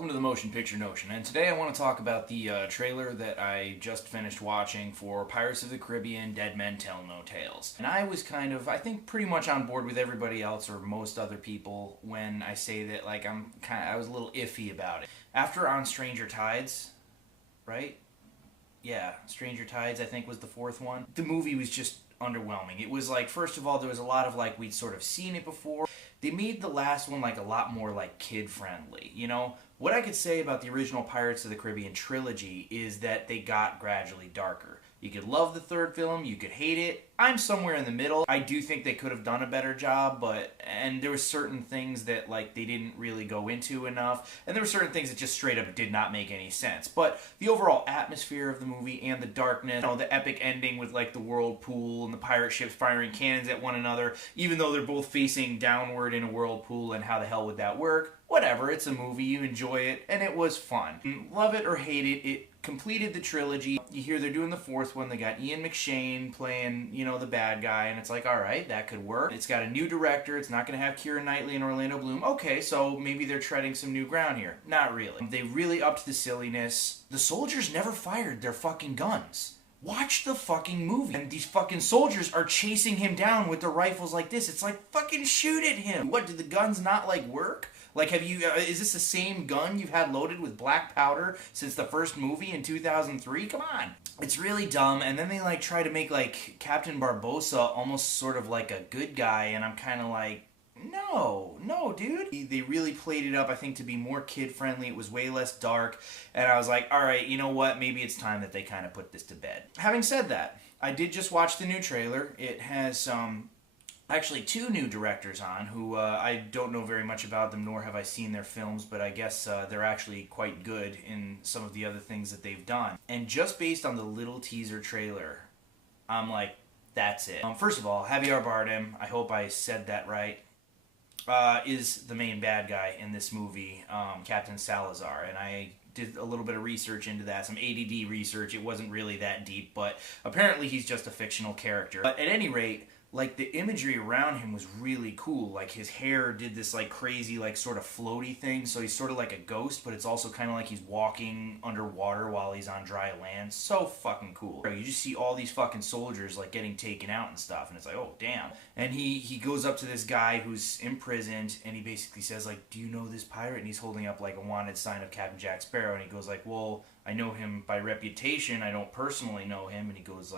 welcome to the Motion Picture Notion, and today I want to talk about the trailer that I just finished watching for Pirates of the Caribbean: Dead Men Tell No Tales. And I was I think pretty much on board with everybody else or most other people when I say that I was a little iffy about it. After On Stranger Tides, right? Yeah, Stranger Tides I think was the fourth one. The movie was just underwhelming. It was first of all, there was a lot of we'd sort of seen it before. They made the last one a lot more kid friendly, you know? What I could say about the original Pirates of the Caribbean trilogy is that they got gradually darker. You could love the third film, you could hate it. I'm somewhere in the middle. I do think they could have done a better job, and there were certain things that they didn't really go into enough, and there were certain things that just straight up did not make any sense. But the overall atmosphere of the movie and the darkness, the epic ending with the whirlpool and the pirate ships firing cannons at one another, even though they're both facing downward in a whirlpool, and how the hell would that work? Whatever, it's a movie, you enjoy it, and it was fun. Love it or hate it, it completed the trilogy. You hear they're doing the fourth one, they got Ian McShane playing, the bad guy, and it's alright, that could work. It's got a new director, it's not going to have Keira Knightley and Orlando Bloom. Okay, so maybe they're treading some new ground here. Not really. They really upped the silliness. The soldiers never fired their fucking guns. Watch the fucking movie. And these fucking soldiers are chasing him down with their rifles like this. It's fucking shoot at him. What, did the guns not work? Is this the same gun you've had loaded with black powder since the first movie in 2003? Come on. It's really dumb, and then they try to make Captain Barbossa almost sort of a good guy, and I'm kind of no, dude. They really played it up, I think, to be more kid-friendly. It was way less dark, and I was alright, you know what? Maybe it's time that they kind of put this to bed. Having said that, I did just watch the new trailer. It has, actually two new directors on who I don't know very much about them, nor have I seen their films, but I guess they're actually quite good in some of the other things that they've done. And just based on the little teaser trailer, I'm that's it. First of all, Javier Bardem, I hope I said that right, is the main bad guy in this movie, Captain Salazar, and I did a little bit of research into that, some ADD research. It wasn't really that deep, but apparently he's just a fictional character. But at any rate, the imagery around him was really cool. His hair did this crazy sort of floaty thing, so he's sort of like a ghost, but it's also kind of he's walking underwater while he's on dry land. So fucking cool. You just see all these fucking soldiers getting taken out and stuff, and it's oh damn. And he goes up to this guy who's imprisoned, and he basically says do you know this pirate? And he's holding up a wanted sign of Captain Jack Sparrow, and he goes well, I know him by reputation, I don't personally know him. And he goes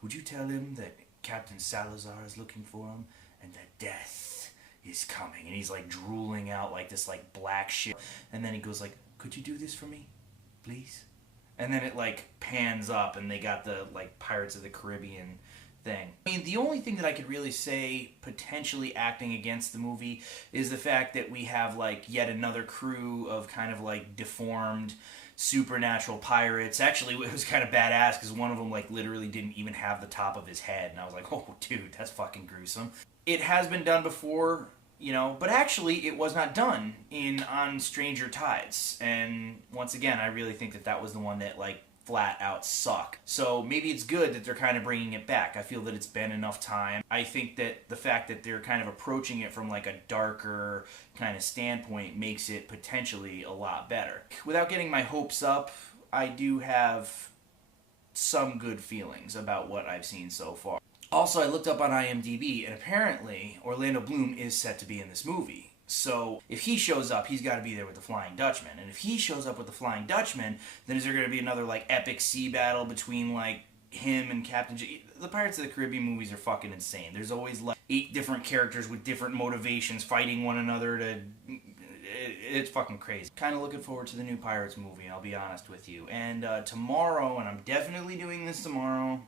would you tell him that Captain Salazar is looking for him, and that death is coming? And he's drooling out this black shit, and then he goes could you do this for me, please? And then it pans up, and they got the Pirates of the Caribbean thing. I mean, the only thing that I could really say potentially acting against the movie is the fact that we have yet another crew of kind of deformed supernatural pirates. Actually, it was kind of badass because one of them literally didn't even have the top of his head, and I was oh dude, that's fucking gruesome. It has been done before, but actually it was not done on Stranger Tides, and once again I really think that was the one that flat out suck. So maybe it's good that they're kind of bringing it back. I feel that it's been enough time. I think that the fact that they're kind of approaching it from a darker kind of standpoint makes it potentially a lot better. Without getting my hopes up, I do have some good feelings about what I've seen so far. Also, I looked up on IMDb, and apparently Orlando Bloom is set to be in this movie. So if he shows up, he's got to be there with the Flying Dutchman. And if he shows up with the Flying Dutchman, then is there going to be another epic sea battle between him and Captain The Pirates of the Caribbean movies are fucking insane. There's always 8 different characters with different motivations fighting one another to... It's fucking crazy. Kind of looking forward to the new Pirates movie, I'll be honest with you. And tomorrow, and I'm definitely doing this tomorrow,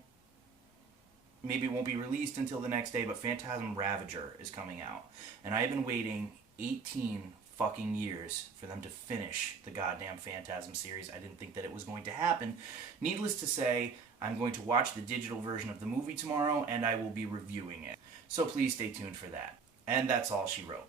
maybe it won't be released until the next day, but Phantasm Ravager is coming out. And I've been waiting 18 fucking years for them to finish the goddamn Phantasm series. I didn't think that it was going to happen. Needless to say, I'm going to watch the digital version of the movie tomorrow, and I will be reviewing it. So please stay tuned for that. And that's all she wrote.